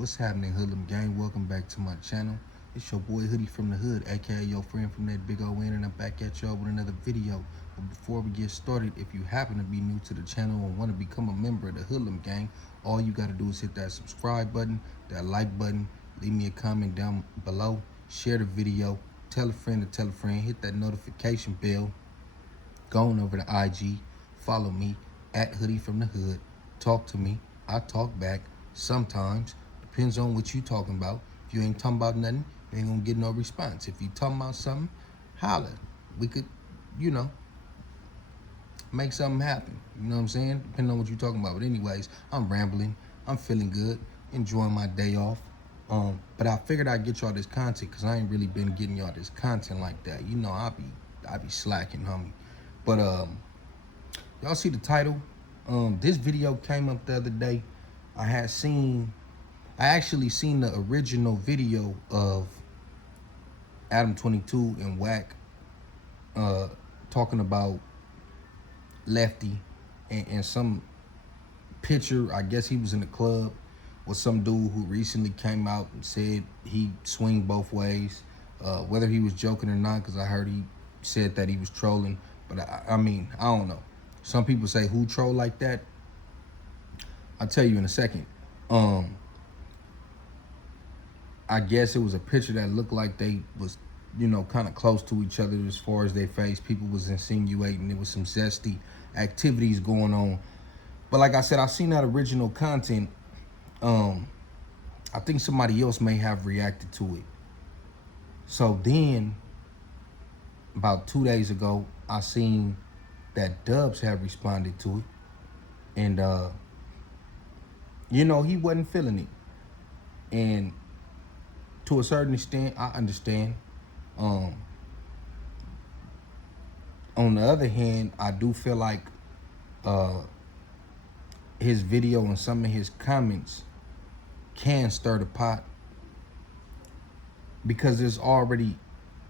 What's happening, Hoodlum gang? Welcome back to my channel. It's your boy Hoodie from the Hood, aka your friend from that big old end, and I'm back at y'all with another video. But before we get started, if you happen to be new to the channel and want to become a member of the Hoodlum gang, all you got to do is hit that subscribe button, that like button, leave me a comment down below, share the video, tell a friend to tell a friend, hit that notification bell, go on over to IG, follow me at Hoodie from the Hood, talk to me, I talk back sometimes. Depends on what you talking about. If you ain't talking about nothing, you ain't gonna get no response. If you talking about something, holla. We could, make something happen. You know what I'm saying? Depending on what you talking about. But anyways, I'm rambling. I'm feeling good. Enjoying my day off. But I figured I'd get y'all this content because I ain't really been getting y'all this content like that. You know, I be slacking, homie. But y'all see the title? This video came up the other day. I actually seen the original video of Adam 22 and Wacc talking about Lefty and some picture. I guess he was in the club with some dude who recently came out and said he swing both ways. Whether he was joking or not, because I heard he said that he was trolling. But I mean, I don't know. Some people say, who troll like that? I'll tell you in a second. I guess it was a picture that looked like they was, kind of close to each other as far as their face. People was insinuating there was some zesty activities going on. But like I said, I seen that original content. I think somebody else may have reacted to it. So then, about 2 days ago, I seen that Dubs had responded to it. And, he wasn't feeling it. And to a certain extent, I understand. On the other hand, I do feel like his video and some of his comments can stir the pot, because there's already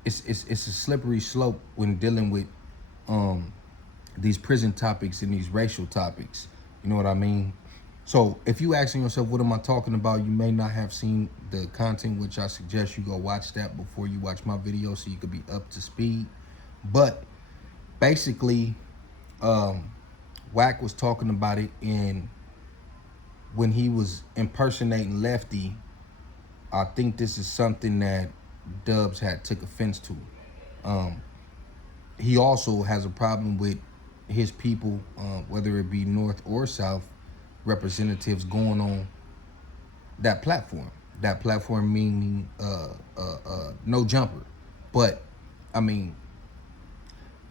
it's a slippery slope when dealing with these prison topics and these racial topics. You know what I mean? So if you asking yourself, what am I talking about? You may not have seen the content, which I suggest you go watch that before you watch my video so you could be up to speed. But basically, Wacc was talking about it, and when he was impersonating Lefty, I think this is something that Dubs had took offense to. He also has a problem with his people, whether it be North or South, representatives going on that platform. That platform meaning no jumper. But I mean,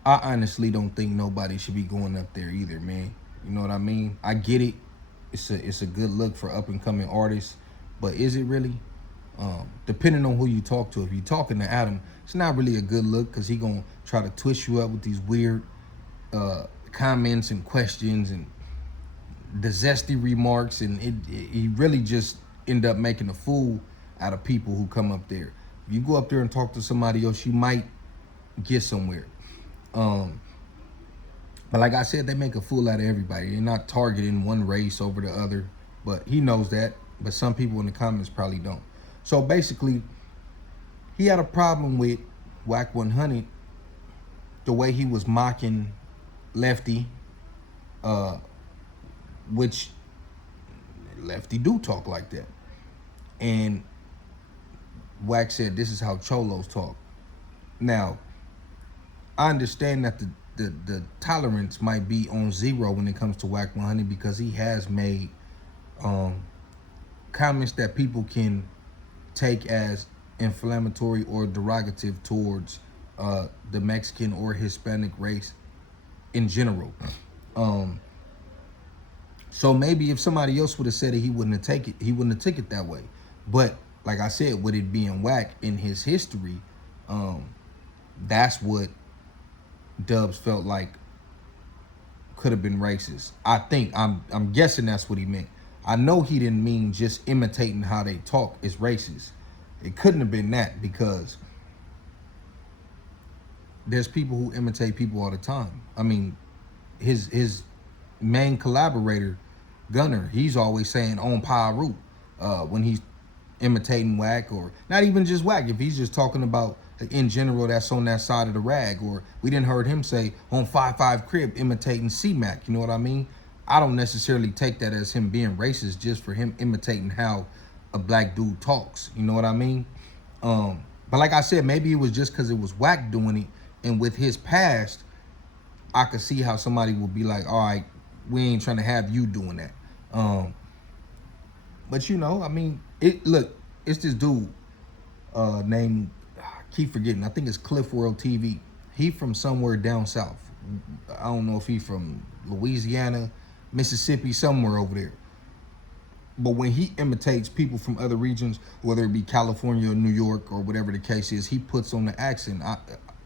I honestly don't think nobody should be going up there either, man. You know what I mean? I get it. It's a good look for up and coming artists, but is it really? Depending on who you talk to. If you're talking to Adam, it's not really a good look, because he gonna try to twist you up with these weird comments and questions and the zesty remarks, and he really just end up making a fool out of people who come up there. If you go up there and talk to somebody else, you might get somewhere. But like I said, they make a fool out of everybody. They're not targeting one race over the other, but he knows that. But some people in the comments probably don't. So basically, he had a problem with Wacc 100, the way he was mocking Lefty, which Lefty do talk like that. And Wacc said, this is how cholos talk. Now, I understand that the tolerance might be on zero when it comes to Wacc 100, because he has made comments that people can take as inflammatory or derogative towards the Mexican or Hispanic race in general. So maybe if somebody else would have said it, he wouldn't have took it that way. But like I said, with it being Wacc in his history, that's what Dubs felt like could have been racist. I think I'm guessing that's what he meant. I know he didn't mean just imitating how they talk is racist. It couldn't have been that, because there's people who imitate people all the time. I mean, his main collaborator, Gunner, he's always saying on par root. when he's imitating Wacc, or not even just Wacc, if he's just talking about in general that's on that side of the rag. Or we didn't heard him say on 5-5 Crib imitating C-Mac, you know what I mean? I don't necessarily take that as him being racist just for him imitating how a black dude talks, you know what I mean? But like I said, maybe it was just because it was Wacc doing it, and with his past, I could see how somebody would be like, all right, we ain't trying to have you doing that. But you know, I mean, it's this dude named, I keep forgetting, I think it's Cliff World TV. He from somewhere down south. I don't know if he from Louisiana, Mississippi, somewhere over there. But when he imitates people from other regions, whether it be California or New York or whatever the case is, he puts on the accent,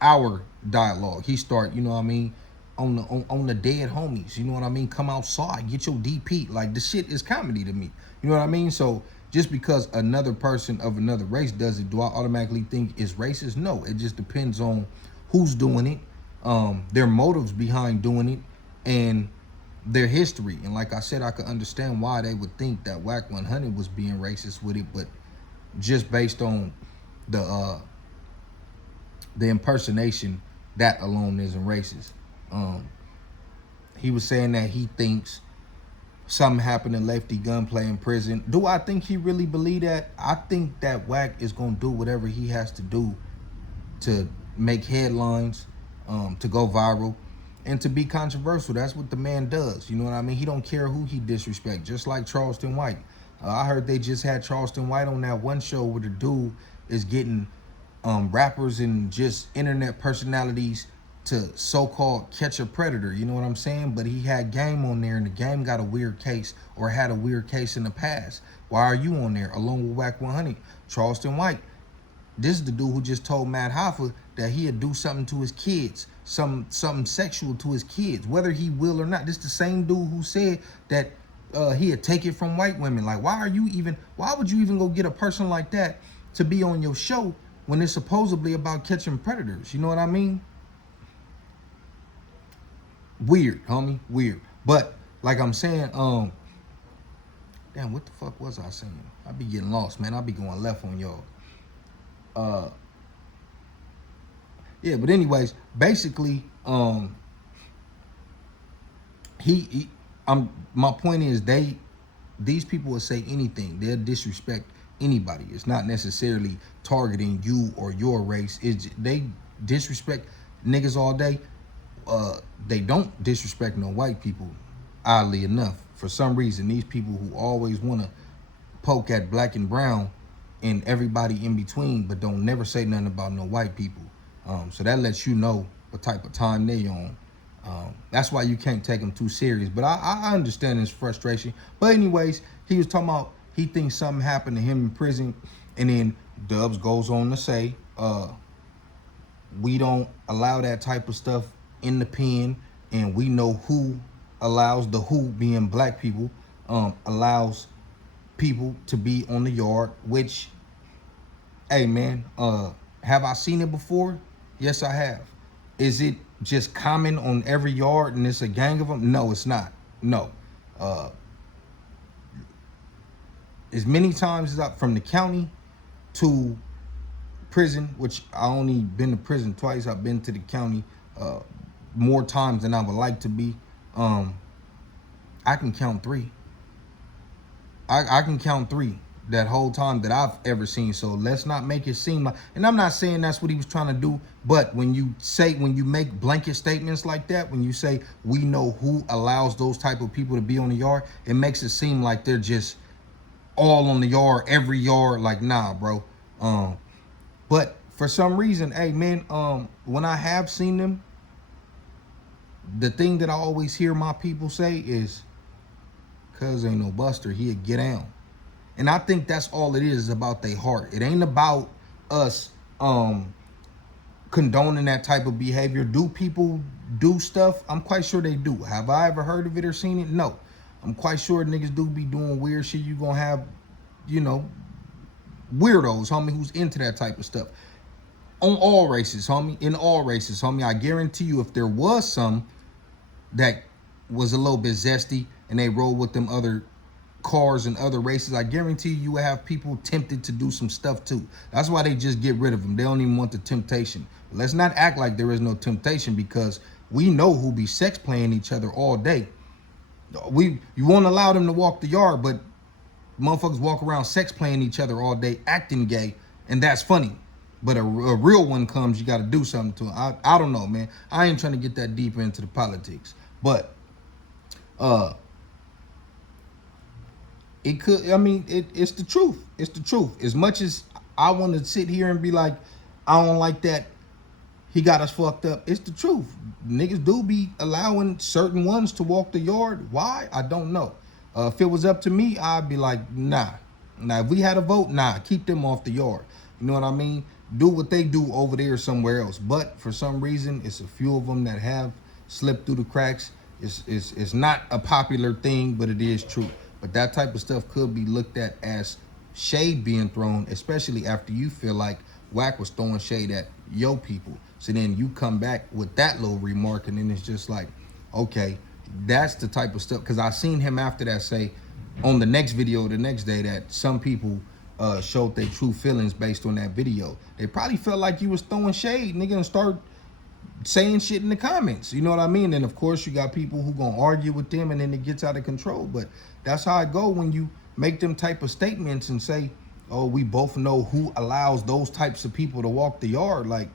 our dialogue. He start, you know what I mean, on the dead homies, you know what I mean? Come outside, get your DP. Like, the shit is comedy to me. You know what I mean? So just because another person of another race does it, do I automatically think it's racist? No, it just depends on who's doing it, their motives behind doing it, and their history. And like I said, I could understand why they would think that Whack 100 was being racist with it, but just based on the impersonation, that alone isn't racist. He was saying that he thinks something happened to Lefty Gunplay in prison. Do I think he really believe that? I think that Whack is gonna do whatever he has to do to make headlines, to go viral, and to be controversial. That's what the man does. You know what I mean? He don't care who he disrespect, just like Charleston White. I heard they just had Charleston White on that one show where the dude is getting rappers and just internet personalities to so-called catch a predator. You know what I'm saying? But he had Game on there, and the Game got a weird case, or had a weird case in the past. Why are you on there along with Whack 100? Charleston White. This is the dude who just told Matt Hoffa that he'd do something to his kids, something sexual to his kids, whether he will or not. This is the same dude who said that he'd take it from white women. Like, why would you even go get a person like that to be on your show when it's supposedly about catching predators? You know what I mean? Weird, homie, weird. But like I'm saying, damn, what the fuck was I saying? I be getting lost, man. I be going left on y'all. Yeah, but anyways, basically, my point is these people will say anything. They'll disrespect anybody. It's not necessarily targeting you or your race. They disrespect niggas all day. They don't disrespect no white people, oddly enough. For some reason, these people who always want to poke at black and brown and everybody in between, but don't never say nothing about no white people. So that lets you know what type of time they on. That's why you can't take them too serious. But I understand his frustration. But anyways, he was talking about he thinks something happened to him in prison. And then Dubs goes on to say, we don't allow that type of stuff in the pen. And we know who allows, the who being black people, allows people to be on the yard, which, hey man, have I seen it before? Yes, I have. Is it just common on every yard and it's a gang of them? No, it's not. No. As many times as up from the county to prison, which I only been to prison twice. I've been to the county more times than I would like to be. I can count three. I can count three that whole time that I've ever seen. So let's not make it seem like, and I'm not saying that's what he was trying to do, but when you make blanket statements like that, when you say we know who allows those type of people to be on the yard, it makes it seem like they're just all on the yard, every yard. Like, nah, bro. But for some reason, hey man, when I have seen them, the thing that I always hear my people say is, cuz ain't no buster, he'll get down. And I think that's all it is about their heart. It ain't about us condoning that type of behavior. Do people do stuff? I'm quite sure they do. Have I ever heard of it or seen it? No. I'm quite sure niggas do be doing weird shit. You gonna have, you know, weirdos, homie, who's into that type of stuff. On all races, homie. In all races, homie. I guarantee you, if there was some that was a little bit zesty and they roll with them other cars and other races, I guarantee you will have people tempted to do some stuff too. That's why they just get rid of them. They don't even want the temptation. But let's not act like there is no temptation, because we know who be sex playing each other all day. You won't allow them to walk the yard, but motherfuckers walk around sex playing each other all day, acting gay, and that's funny. But a real one comes, you got to do something to it. I don't know, man. I ain't trying to get that deeper into the politics, but it could. I mean, it's the truth. It's the truth. As much as I want to sit here and be like, I don't like that he got us fucked up, it's the truth. Niggas do be allowing certain ones to walk the yard. Why? I don't know. If it was up to me, I'd be like, nah. Now, if we had a vote, nah, keep them off the yard. You know what I mean? Do what they do over there somewhere else. But for some reason, it's a few of them that have slipped through the cracks. It's not a popular thing, but it is true. But that type of stuff could be looked at as shade being thrown, especially after you feel like Wacc was throwing shade at your people. So then you come back with that little remark, and then it's just like, okay, that's the type of stuff. Because I seen him after that say on the next video the next day that some people showed their true feelings based on that video. They probably felt like you was throwing shade, nigga, and start saying shit in the comments. You know what I mean? And of course you got people who gonna argue with them, and then it gets out of control. But that's how it go when you make them type of statements and say, oh, we both know who allows those types of people to walk the yard. Like,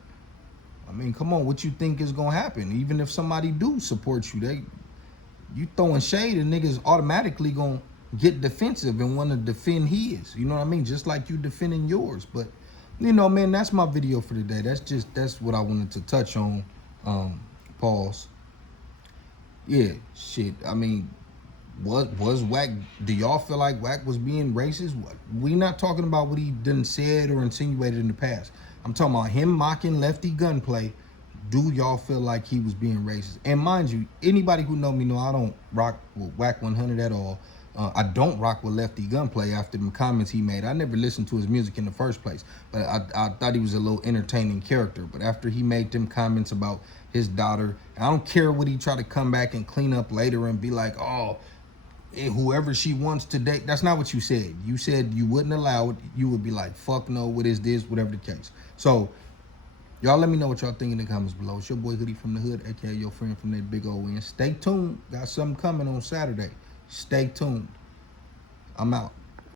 I mean, come on, what you think is gonna happen? Even if somebody do support you, you throwing shade, and niggas automatically gonna get defensive and want to defend his. You know what I mean? Just like you defending yours. But you know, man, that's my video for today. That's what I wanted to touch on. Pause. Yeah, shit. I mean, was Wacc? Do y'all feel like Wacc was being racist? We not talking about what he done said or insinuated in the past. I'm talking about him mocking lefty gunplay. Do y'all feel like he was being racist? And mind you, anybody who know me know I don't rock with Wacc 100 at all. I don't rock with lefty gunplay after the comments he made. I never listened to his music in the first place, but I thought he was a little entertaining character. But after he made them comments about his daughter, I don't care what he tried to come back and clean up later and be like, oh, whoever she wants to date. That's not what you said. You said you wouldn't allow it. You would be like, fuck no, what is this, whatever the case. So y'all let me know what y'all think in the comments below. It's your boy Hoodie from the Hood, aka your friend from that big old win. Stay tuned. Got something coming on Saturday. Stay tuned. I'm out.